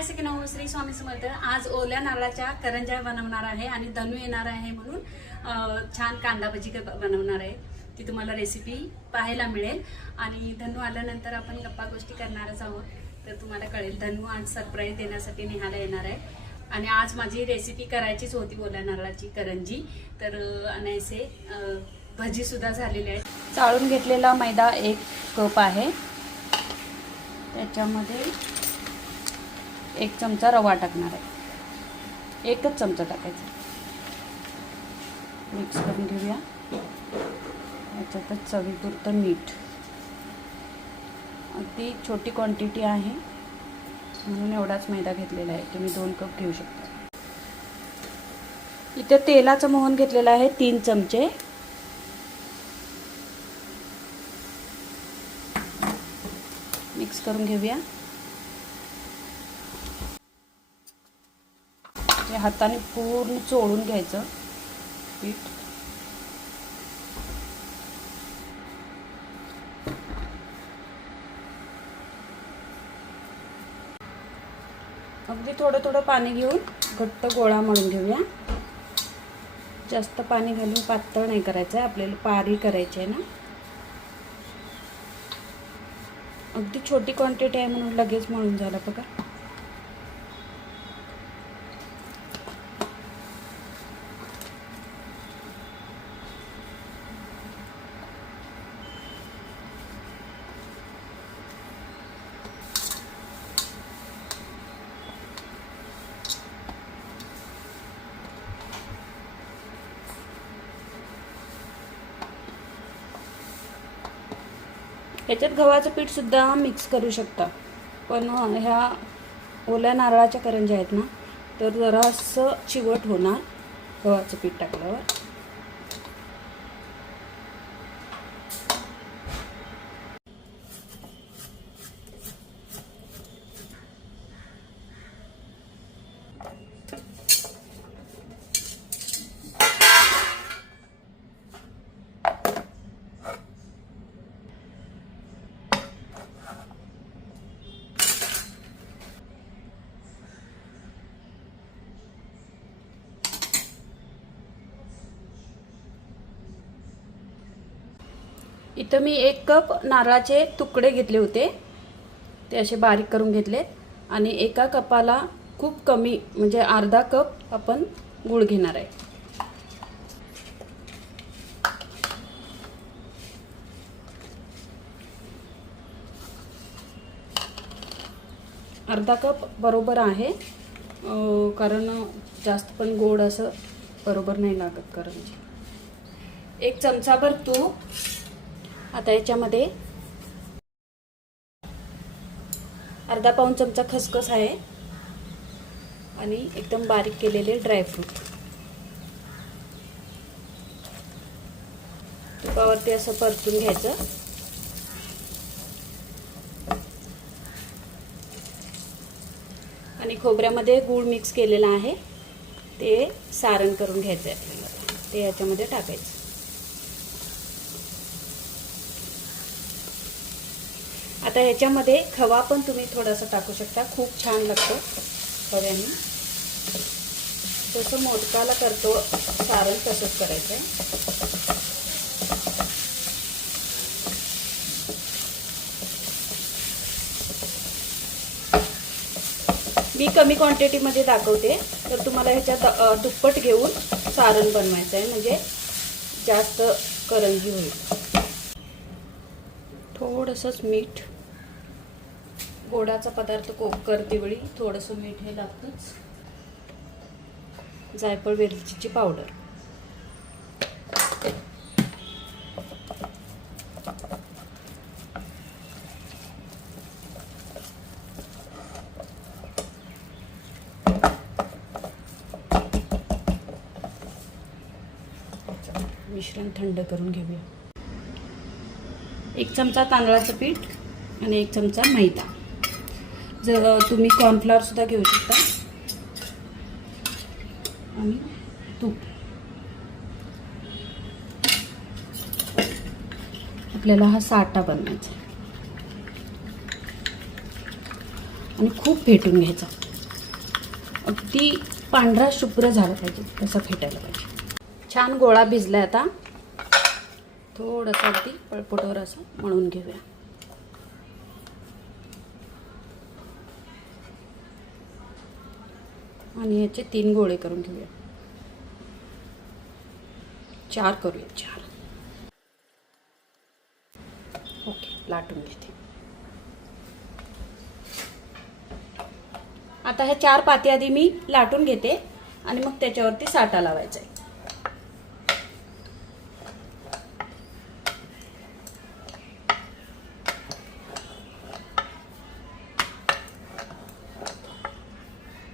हाय सगळ्यांना श्री स्वामी समर्थ. आज ओल्या नारळाच्या करंज्या बनवणार आहे आणि धनू येणार आहे म्हणून छान कांदा भजी बनवणार आहे. ती तुम्हाला रेसिपी पाहायला मिळेल. आणि धनू आल्यानंतर आपण गप्पा गोष्टी करणारच आहोत. तर तुम्हाला कळेल धनू आज सरप्राईज देण्यासाठी निघायला येणार आहे. आणि आज माझी रेसिपी करायचीच होती ओल्या नारळाची करंजी. तर अनायसे भजीसुद्धा झालेली आहेत. चाळून घेतलेला मैदा एक कप आहे. त्याच्यामध्ये एक चमचा रवा टाकणार आहे. एकच चमचा टाकायचा. मिक्स करून घेऊया. याच्यातच चवीपुरतं मीठ. अगदी छोटी क्वांटिटी आहे. म्हणून एवढाच मैदा घेतलेला आहे. तुम्ही दोन कप घेऊ शकता. इथे तेलाचं मोहन घेतलेलं आहे तीन चमचे. मिक्स करून घेऊया. हाताने पूर्ण चोळून घ्यायचं. पीठ. अगदी थोडं थोडं पाणी घेऊन घट्ट गोळा मळून घेऊया. जास्त पाणी घालून पातळ नाही करायचं आहे आपल्याला पारी करायची आहे ना. अगदी छोटी क्वांटिटी आहे म्हणून लगेच मळून झालं बघा. ह्याच्यात गव्हाचं पीठसुद्धा मिक्स करू शकता. पण ह्या ओल्या नारळाच्या करंज्या आहेत ना तर जरासं चिवट होणार गव्हाचं पीठ टाकल्यावर. इथं मी एक कप नारळाचे तुकडे घेतले होते. ते असे बारीक करून घेतलेत आणि एका कपाला खूप कमी म्हणजे अर्धा कप आपण गूळ घेणार आहे. अर्धा कप बरोबर आहे. कारण जास्त पण गोड असं बरोबर नाही लागत कारण एक चमचाभर तूप आता याच्यामध्ये अर्धा पाऊन चमचा खसखस आहे. आणि एकदम बारीक केलेले ड्रायफ्रूट तुपावरती असं परतून घ्यायचं. आणि खोबऱ्यामध्ये गूळ मिक्स केलेला आहे. ते सारण करून घ्यायचं आहे आपल्याला. ते याच्यामध्ये टाकायचं. आता ह्याच्यामध्ये खवा पण तुम्ही थोडासा टाकू शकता. खूप छान लागतो खव्याने. जसं मोदकाला करतो सारण तसंच करायचं आहे. मी कमी क्वांटिटीमध्ये दाखवते. तर तुम्हाला ह्याच्यात दुप्पट घेऊन सारण बनवायचं आहे. म्हणजे जास्त करंजी होईल. थोडंसंच मीठ. गोडाचा पदार्थ कोक करते वेळी थोडंसं मीठ हे लागतंच जायफळ वेलचीची पावडर. मिश्रण थंड करून घेऊया. एक चमचा तांदळाचं पीठ आणि एक चमचा मैदा. जर तुम्ही कॉर्नफ्लॉवरसुद्धा घेऊ शकता. आणि तूप. आपल्याला हा साठा बनवायचा आणि खूप फेटून घ्यायचा. अगदी पांढरा शुभ्र झाला पाहिजे तसं फेटायला पाहिजे. छान गोळा भिजला आता. थोडंसं अगदी पळपटवर असं मळून घेऊया. आणि याचे तीन गोळे करून घेऊया. चार करूया चार. ओके लाटून घेते. आता ह्या चार पाती आधी मी लाटून घेते आणि मग त्याच्यावरती साठा लावायचा आहे.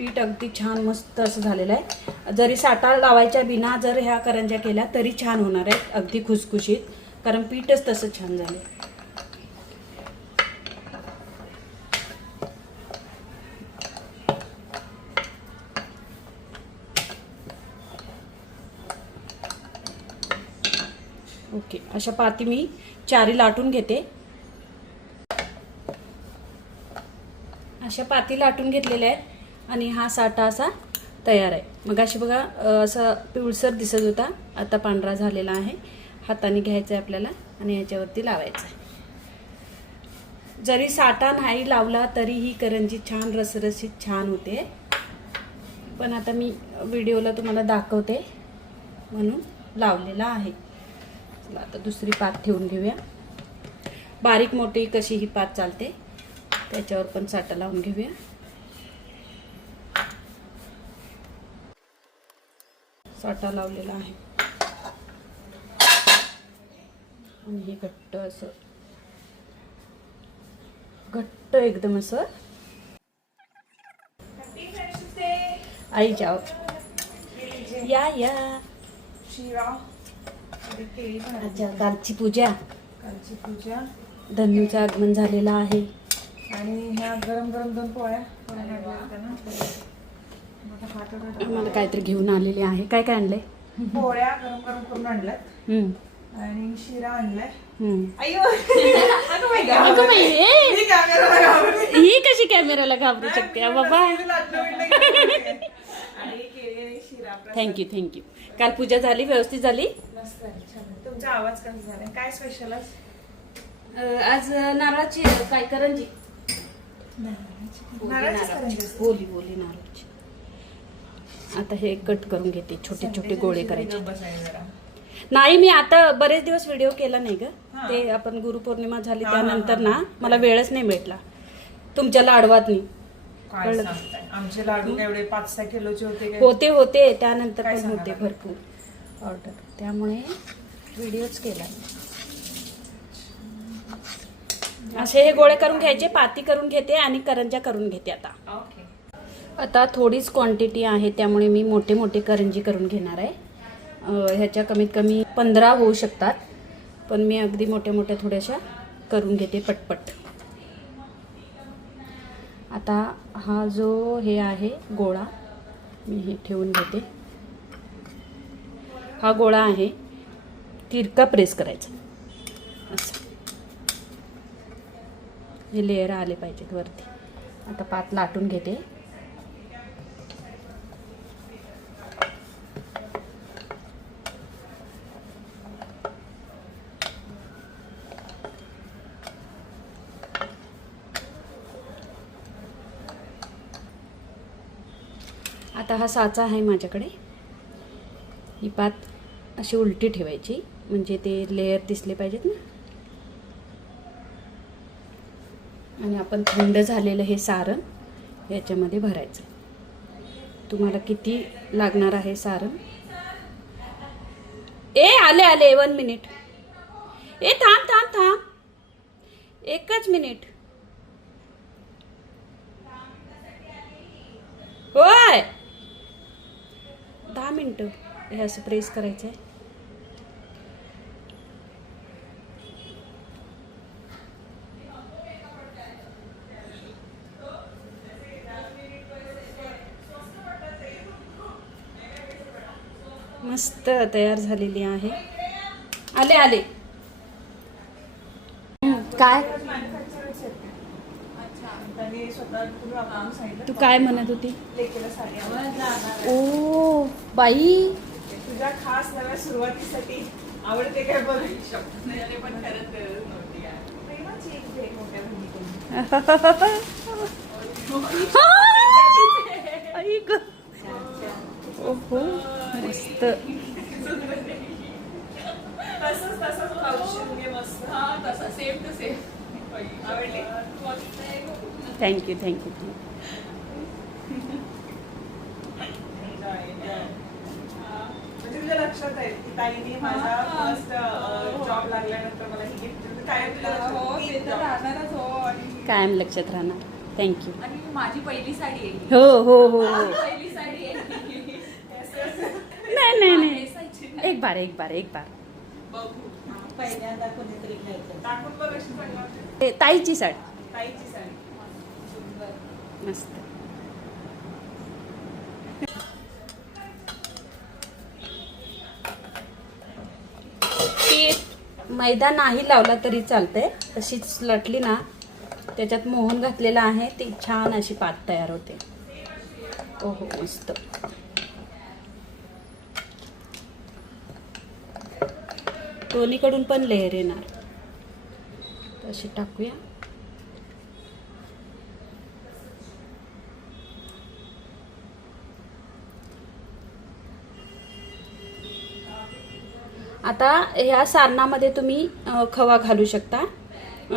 पीठ अगदी छान मस्त असं झालेलं आहे. जरी साठा लावायच्या बिना जर ह्या करंज्या केल्या तरी छान होणार आहे अगदी खुसखुशीत. कारण पीठच तसं छान झालं ओके अशा पाती मी चारी लाटून घेते. अशा पाती लाटून घेतलेल्या आहेत. आणि हा साठा असा तयार आहे. मग अशी बघा असा पिवळसर दिसत होता. आता पांढरा झालेला आहे. हाताने घ्यायचा आहे आपल्याला आणि याच्यावरती लावायचं आहे जरी साठा नाही लावला तरी ही करंजी छान रसरशीत छान होते. पण आता मी व्हिडिओला तुम्हाला दाखवते म्हणून लावलेला आहे. चला आता दुसरी पात ठेवून घेऊया. बारीक मोठी कशी ही पात चालते त्याच्यावर पण साठा लावून घेऊया. साठा लावलेला आहे. आणि हे घट्ट असं. घट्ट एकदम असं. आई जाओ. या या. अच्छा कालची पूजा. कालची पूजा. धन्यूचं आगमन झालेलं आहे. आणि ह्या गरम गरम दोन पोळ्या. आम्हाला काहीतरी घेऊन आलेले आहे. काय काय आणलंय? पोळ्या गरम गरम करून आणल्यात. हम्म, आणि शिरा आणलाय. हम्म. अय्यो अगं बाई गं. अगं बाई, ए, मी कॅमेराला घाबरले. ही कशी कॅमेराला घाबरू शकते? आ बाबा लाटणं बिटणं घाबरले. आणि केळी आणि शिरा प्रसाद. थँक्यू थँक्यू काल पूजा झाली व्यवस्थित झाली? मस्त आहे, छान आहे. तुमचा आवाज कसा झाला? काय स्पेशल आज? नारळाची काय करंजी? असते. बोली बोली नारळाची. आता हे कट करून घेते छोटे छोटे गोळे करायचे. नाही मी आता बरेच दिवस व्हिडिओ केला नाही ग. ते आपण गुरुपौर्णिमा झाली त्यानंतर. ना मला वेळच नाही भेटला. तुमच्या लाडवात नाही. आमचे लाडू एवढे पाच सहा किलोचे होते? होते होते. त्यानंतर पण होते? भरपूर ऑर्डर त्यामुळे व्हिडिओच केला असे हे गोळे करून घ्यायचे पाती करून घेते आणि करंजा करून घेते आता. ओके आता थोडीच क्वांटिटी आहे त्यामुळे मी मोठे मोठे करंजी करून घेणार आहे. ह्याच्या कमीत कमी पंधरा होऊ शकतात पण मी अगदी मोठ्या मोठ्या थोड्याशा करून घेते पटपट. आता हा जो हे आहे गोळा मी हे ठेवून घेते. हा गोळा आहे तिरका प्रेस करायचा. असं. हे लेअर आले पाहिजेत वरती. आता पात लाटून घेते. हा साचा आहे माझ्याकडे. ही पात अशी उलटी ठेवायची म्हणजे ते लेअर दिसले पाहिजेत ना. आणि आपण थंड झालेलं हे सारण याच्यामध्ये भरायचं. तुम्हाला किती लागणार आहे सारण? ए आले आले वन मिनिट ए थांब थांब थांब. एकच मिनिट होय. दहा मिनटं हे असं प्रेस करायचं आहे. मस्त तयार झालेली आहे. आले आले. काय? ते काय म्हणत होती. O by. तुझ्या खास नव्या सुरुवातीसाठी आवडते काय बघ पण नव्हती मस्त. तसंच तसंच ब्लाऊज शिवून घे मस्त आवडले? थँक्यू थँक्यू तुझ्या लक्षात आहे की ताईने माझा फर्स्ट जॉब लागल्यानंतर मला ही गिफ्ट काय हो आहे? ते तर राहणारच हो आणि कायम लक्षात राहणार. थँक्यू आणि माझी पहिली साडी आहे ही. हो हो हो हो. माझी पहिली साडी आहे नाही नाही नाही. एक बार एक बार एक बार. पहिल्यांदा कोणीतरी घ्यायचं टाकून बघ अशी चांगली वाटते. ते ताईची साडी. ताईची साडी. मस्त मैदा नाही लावला तरी चालतंय. तशीच लटली ना त्याच्यात मोहन घातलेला आहे ती छान अशी पात तयार होते. ओहो मस्त. दोन्हीकडून पण लेअर येणार. तशी टाकूया. आता ह्या सारणामध्ये तुम्ही खवा घालू शकता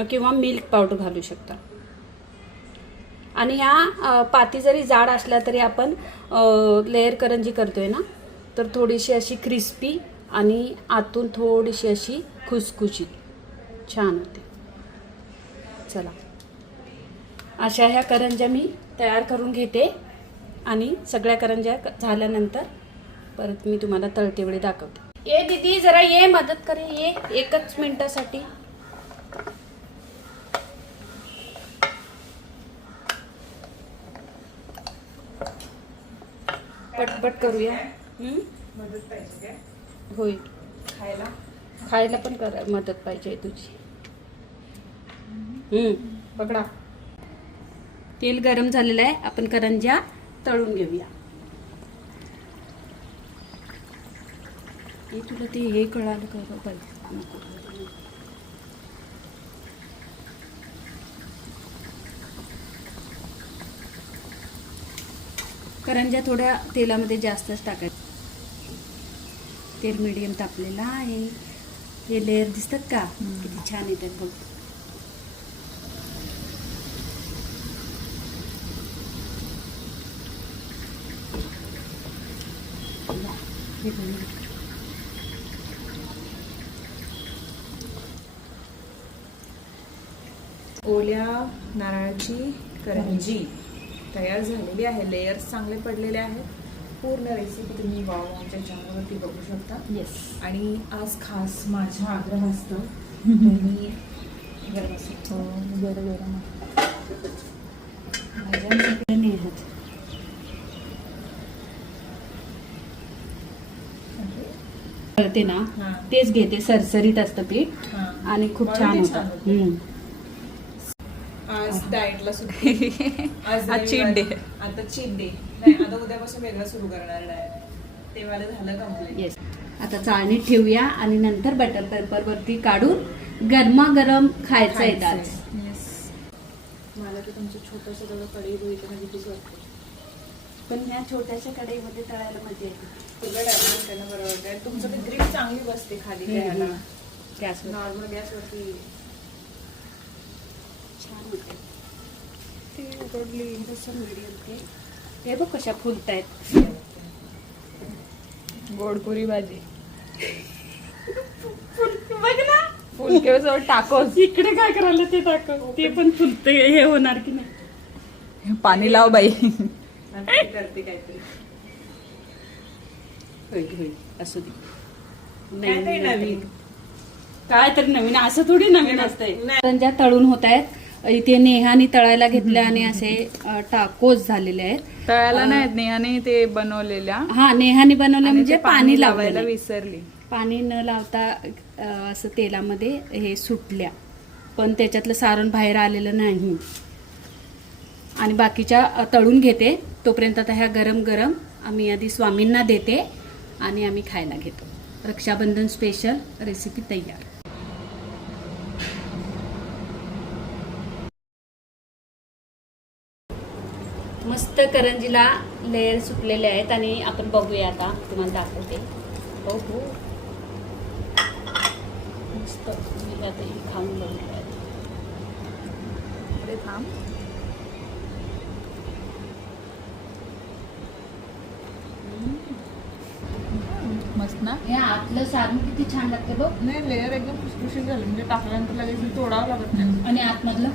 किंवा मिल्क पावडर घालू शकता. आणि ह्या पाती जरी जाड असल्या तरी आपण लेअर करंजी करतोय ना तर थोडीशी अशी क्रिस्पी आणि आतून थोडीशी अशी खुसखुशीत. छान होते. चला. अशा ह्या करंज्या मी तयार करून घेते आणि सगळ्या करंज्या क- झाल्यानंतर परत मी तुम्हाला तळते दाखवते. ये दीदी जरा ये मदत करे ये एकच मिनिटासाठी. पटपट करूया? मदत होय. खायला? खायला पण कर मदत पाहिजे तुझी. हं, पकडा. तेल गरम झालेलं आहे आपण करंज्या तळून घेऊया. हे तुला ते हे कळालं का? नको. करंज्या थोड्या तेलामध्ये जास्तच टाकायचं. तेल मीडियम तापलेलं आहे. हे लेअर दिसतात का? किती छान येतात बघ. हे ओल्या नारळाची करंजी तयार झालेली आहे. लेयर्स चांगले पडलेले आहेत. पूर्ण रेसिपी तुम्ही वाव आमच्या चॅनलवरती बघू शकता. येस आणि आज खास माझ्या आग्रहास्तव मी गरम नेहत कळते ना. तेच घेते. सरसरीत असतं पीठ. आणि खूप छान होतं. आज डाएटला सुट्टी आज आज रविवार. day. आता चीट डे नाही आता उद्यापासून वेगळं सुरू करणार डाएट ते मला झालं कंप्लीट येस आता चाळणीत ठेवूया आणि नंतर बटर पेपर वरती काढून गरमागरम खायचं येतात मला ते तुमचं छोटंसं तेवढं कढई बघितलं म्हणजे भीतीच वाटते. पण ह्या छोट्याशा कढईमध्ये तळायला मजा येते. तुझं डायमंड त्यांना बरं वाटतं तुमचं ते ग्रीप चांगली बसते खाली गॅसवर नॉर्मल गॅसवरती छान होते ते उघडली तसं मिडियम ते. हे बघ कशा फुलतायत. गोडपुरी भाजी. बघ ना. फुलके टाकोस. इकडे काय करायला ते टाकव ते पण फुलते हे होणार की नाही? पाणी लाव बाई. करते काहीतरी. होईल होईल असू दे. काहीतरी नवीन. काय तरी नवीन. असं थोडी नवीन असतंय. नाही. करंज्या तळून होत आहेत इथे नेहानी तळायला घेतल्या आणि असे टाकोस झालेले आहेत. तळायला नाहीत नेहाने ते बनवलेल्या. हा नेहानी बनवलं म्हणजे पाणी लावायला विसरली. पाणी न लावता असं तेलामध्ये हे सुटल्या. पण त्याच्यातलं सारण बाहेर आलेलं नाही. आणि बाकीच्या तळून घेते. तोपर्यंत आता ह्या गरम गरम आम्ही आधी स्वामींना देते आणि आम्ही खायला घेतो. रक्षाबंधन स्पेशल रेसिपी तयार. मस्त करंजीला लेअर सुटलेले आहेत आणि आपण बघूया आता तुम्हाला दाखवते. हो मस्त मी आता हे खाऊन बघूया पुढे थांब. मस्त ना? हे आतलं सारण किती छान लागतं बघ. नाही लेअर एकदम खुसखुशीत झाली. म्हणजे टाकल्यानंतर लगेच तोडावं लागत नाही. आणि आतमधलं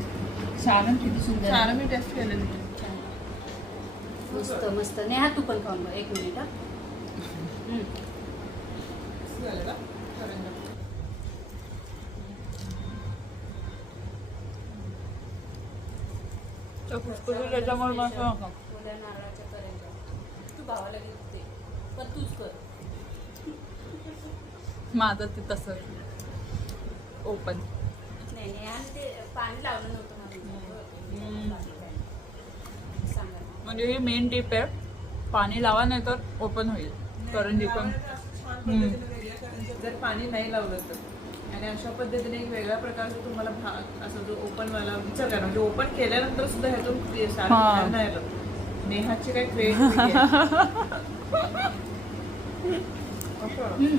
सारण किती सुंदर आहे. सारं मी टेस्ट केलेलं मस्त मस्त. नेहा तू पण खाऊन बघ एक मिनिट हा. त्याच्यामुळे नारळाच्या. तू भावाला घेत पण तूच कर. माझं ते तसं. ओपन नाही ते पाणी लावलं नव्हतं म्हणून बाकी काय नाही. सांगा म्हणजे ही मेन टिप आहे. पाणी लावा नाही तर ओपन होईल करंजी पण जर पाणी नाही लावलं तर. आणि अशा पद्धतीने एक वेगळ्या प्रकारचा तुम्हाला भाग असं जो ओपन वाला विचार करा. म्हणजे ओपन केल्यानंतर सुद्धा ह्यातून हा. बाहेर नाही नेहाची काही हम्म.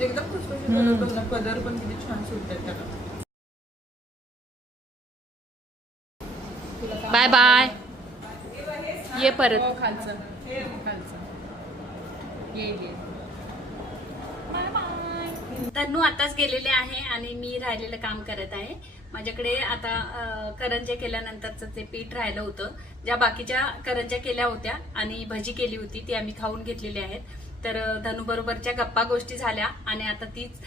एकदम ना कलर पण किती छान सुटतात त्याला. बाय बाय ये परत. हो, खालचं. हे खालचं. ये ये. तन्नू आताच गेलेले आहे आणि मी राहिलेलं काम करत आहे. माझ्याकडे आता करंज्या केल्यानंतरचं ते पीठ राहिलं होतं ज्या बाकीच्या करंज्या केल्या होत्या आणि भजी केली होती ती आम्ही खाऊन घेतलेली आहेत. तर धनू बरोबरच्या गप्पा गोष्टी झाल्या आणि आता तीच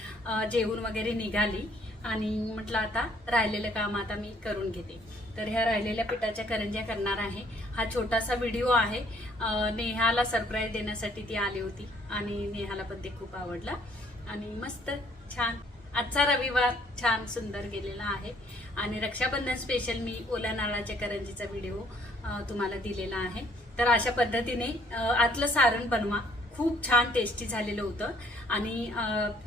जेवून वगैरे निघाली. आणि म्हटलं आता राहिलेलं काम आता मी करून घेते. तर ह्या राहिलेल्या पिठाच्या करंज्या करणार आहे. हा छोटासा व्हिडिओ आहे. नेहाला सरप्राईज देण्यासाठी ती आली होती आणि नेहाला पण ते खूप आवडला. आणि मस्त छान आजचा रविवार छान सुंदर गेलेला आहे. आणि रक्षाबंधन स्पेशल मी ओल्या नारळाच्या करंजीचा व्हिडिओ तुम्हाला दिलेला आहे. तर अशा पद्धतीने आतलं सारण बनवा. खूप छान टेस्टी झालेलं होतं. आणि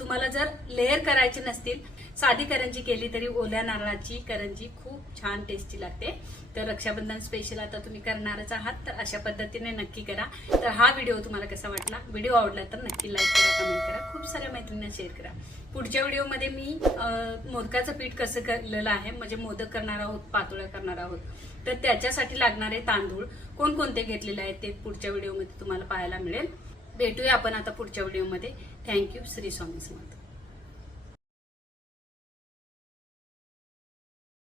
तुम्हाला जर लेअर करायचे नसतील साधी करंजी केली तरी ओल्या नारळाची करंजी खूप छान टेस्टी लागते. तर रक्षाबंधन स्पेशल आता तुम्ही करणारच आहात तर अशा पद्धतीने नक्की करा. तर हा व्हिडिओ तुम्हाला कसा वाटला व्हिडिओ आवडला तर नक्की लाईक करा कमेंट करा. खूप साऱ्या मैत्रिणींना शेअर करा. पुढच्या व्हिडिओमध्ये मी मोदकाचं पीठ कसं केलेलं आहे म्हणजे मोदक करणार आहोत पातोळ्या करणार आहोत तर त्याच्यासाठी लागणारे तांदूळ कोणकोणते घेतलेले आहेत ते पुढच्या व्हिडिओमध्ये तुम्हाला पाहायला मिळेल. भेटूया आपण आता पुढच्या व्हिडिओमध्ये. Thank you Shri Swami Samarth.